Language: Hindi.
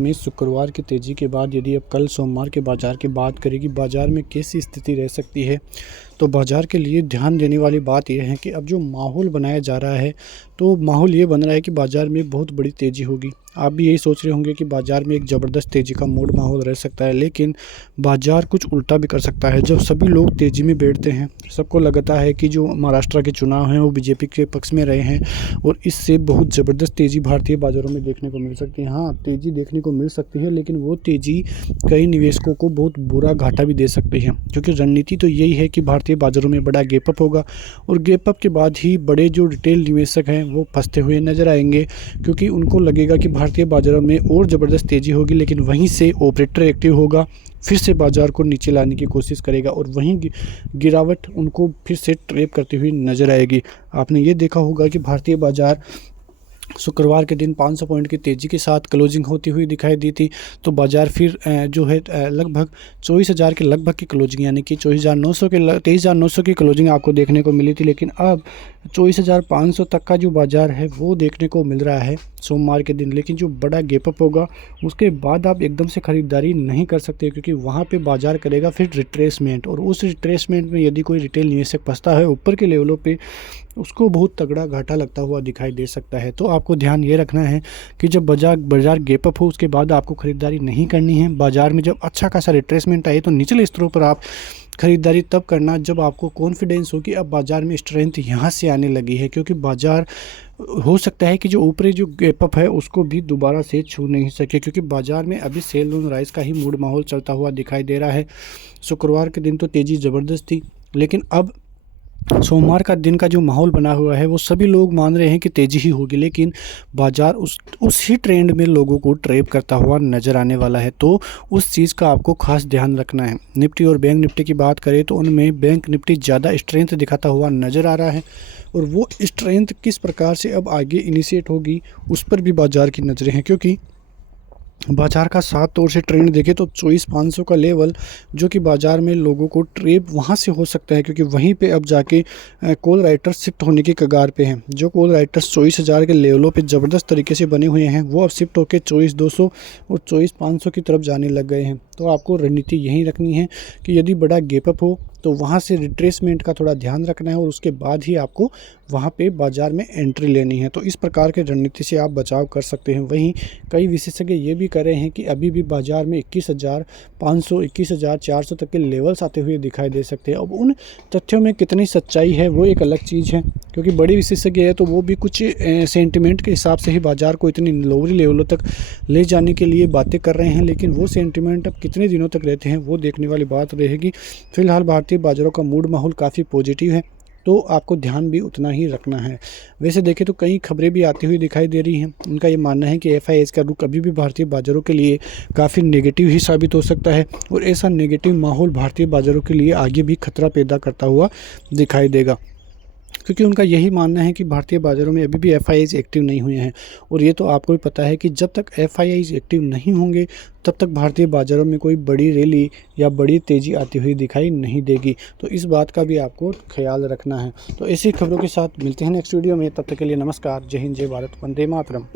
में शुक्रवार की तेज़ी के बाद यदि अब कल सोमवार के बाज़ार की बात करें कि बाज़ार में कैसी स्थिति रह सकती है, तो बाज़ार के लिए ध्यान देने वाली बात यह है कि अब जो माहौल बनाया जा रहा है, तो माहौल ये बन रहा है कि बाज़ार में बहुत बड़ी तेज़ी होगी। आप भी यही सोच रहे होंगे कि बाज़ार में एक ज़बरदस्त तेज़ी का मूड माहौल रह सकता है, लेकिन बाज़ार कुछ उल्टा भी कर सकता है। जब सभी लोग तेज़ी में बैठते हैं, सबको लगता है कि जो महाराष्ट्र के चुनाव हैं वो बीजेपी के पक्ष में रहे हैं और इससे बहुत ज़बरदस्त तेज़ी भारतीय बाज़ारों में देखने को मिल सकती है। हाँ, तेज़ी देखने को मिल सकती है, लेकिन वो तेज़ी कई निवेशकों को बहुत बुरा घाटा भी दे सकती है, क्योंकि रणनीति तो यही है कि भारतीय बाज़ारों में बड़ा गैप अप होगा और गैप अप के बाद ही बड़े जो रिटेल निवेशक हैं वो फंसते हुए नज़र आएंगे, क्योंकि उनको लगेगा कि भारतीय बाज़ारों में और ज़बरदस्त तेज़ी होगी, लेकिन वहीं से ऑपरेटर एक्टिव होगा, फिर से बाज़ार को नीचे लाने की कोशिश करेगा और वहीं गिरावट उनको फिर से ट्रैप करती हुई नज़र आएगी। आपने ये देखा होगा कि भारतीय बाज़ार शुक्रवार के दिन 500 पॉइंट की तेज़ी के साथ क्लोजिंग होती हुई दिखाई दी थी, तो बाज़ार फिर जो है लगभग 24,000 के लगभग की क्लोजिंग, यानी कि 23,900 की क्लोजिंग आपको देखने को मिली थी। लेकिन अब 24,500 तक का जो बाज़ार है वो देखने को मिल रहा है सोमवार के दिन। लेकिन जो बड़ा गैप अप होगा उसके बाद आप एकदम से ख़रीदारी नहीं कर सकते, क्योंकि वहाँ पे बाज़ार करेगा फिर रिट्रेसमेंट, और उस रिट्रेसमेंट में यदि कोई रिटेल निवेशक फंसता है ऊपर के लेवलों पे, उसको बहुत तगड़ा घाटा लगता हुआ दिखाई दे सकता है। तो आपको ध्यान ये रखना है कि जब बाज़ार गैप अप हो उसके बाद आपको ख़रीदारी नहीं करनी है। बाज़ार में जब अच्छा खासा रिट्रेसमेंट आए तो निचले स्तरों पर आप ख़रीदारी तब करना जब आपको कॉन्फिडेंस हो कि अब बाज़ार में स्ट्रेंथ यहाँ से आने लगी है, क्योंकि बाज़ार हो सकता है कि जो ऊपरी जो गैप अप है उसको भी दोबारा से छू नहीं सके, क्योंकि बाज़ार में अभी सेल ऑन राइज का ही मूड माहौल चलता हुआ दिखाई दे रहा है। शुक्रवार के दिन तो तेज़ी ज़बरदस्त थी, लेकिन अब सोमवार का दिन का जो माहौल बना हुआ है वो सभी लोग मान रहे हैं कि तेज़ी ही होगी, लेकिन बाज़ार उसी ट्रेंड में लोगों को ट्रैप करता हुआ नज़र आने वाला है। तो उस चीज़ का आपको खास ध्यान रखना है। निफ्टी और बैंक निफ्टी की बात करें तो उनमें बैंक निफ्टी ज़्यादा स्ट्रेंथ दिखाता हुआ नज़र आ रहा है, और वो स्ट्रेंथ किस प्रकार से अब आगे इनिशिएट होगी उस पर भी बाज़ार की नज़रें हैं, क्योंकि बाज़ार का साफ तौर से ट्रेंड देखें तो 24,500 का लेवल जो कि बाज़ार में लोगों को ट्रेप वहाँ से हो सकता है, क्योंकि वहीं पे अब जाके कॉल राइटर्स शिफ्ट होने की कगार पे हैं। जो कॉल राइटर्स 24,000 के लेवलों पे ज़बरदस्त तरीके से बने हुए हैं वो अब शिफ्ट होकर 24,200 और 24,500 की तरफ जाने लग गए हैं। तो आपको रणनीति यही रखनी है कि यदि बड़ा गैप अप हो तो वहाँ से रिट्रेसमेंट का थोड़ा ध्यान रखना है, और उसके बाद ही आपको वहाँ पे बाज़ार में एंट्री लेनी है। तो इस प्रकार के रणनीति से आप बचाव कर सकते हैं। वहीं कई विशेषज्ञ ये भी कर रहे हैं कि अभी भी बाज़ार में 21,500 21,400 तक के लेवल्स आते हुए दिखाई दे सकते हैं। अब उन तथ्यों में कितनी सच्चाई है वो एक अलग चीज़ है, क्योंकि बड़े विशेषज्ञ है तो वो भी कुछ सेंटिमेंट के हिसाब से ही बाज़ार को इतनी लोअर लेवलों तक ले जाने के लिए बातें कर रहे हैं, लेकिन वो सेंटिमेंट अब कितने दिनों तक रहते हैं वो देखने वाली बात रहेगी। फिलहाल भारतीय बाज़ारों का मूड माहौल काफ़ी पॉजिटिव है, तो आपको ध्यान भी उतना ही रखना है। वैसे देखें तो कई खबरें भी आती हुई दिखाई दे रही हैं। उनका ये मानना है कि एफआईआई का रुख अभी भी भारतीय बाज़ारों के लिए काफ़ी नेगेटिव ही साबित हो सकता है, और ऐसा नेगेटिव माहौल भारतीय बाज़ारों के लिए आगे भी खतरा पैदा करता हुआ दिखाई देगा, क्योंकि उनका यही मानना है कि भारतीय बाज़ारों में अभी भी एफआईआईज़ एक्टिव नहीं हुए हैं। और ये तो आपको भी पता है कि जब तक एफआईआईज़ एक्टिव नहीं होंगे तब तक भारतीय बाज़ारों में कोई बड़ी रैली या बड़ी तेज़ी आती हुई दिखाई नहीं देगी। तो इस बात का भी आपको ख्याल रखना है। तो ऐसी खबरों के साथ मिलते हैं नेक्स्ट वीडियो में। तब तक के लिए नमस्कार, जय हिंद, जय भारत, वंदे मातरम।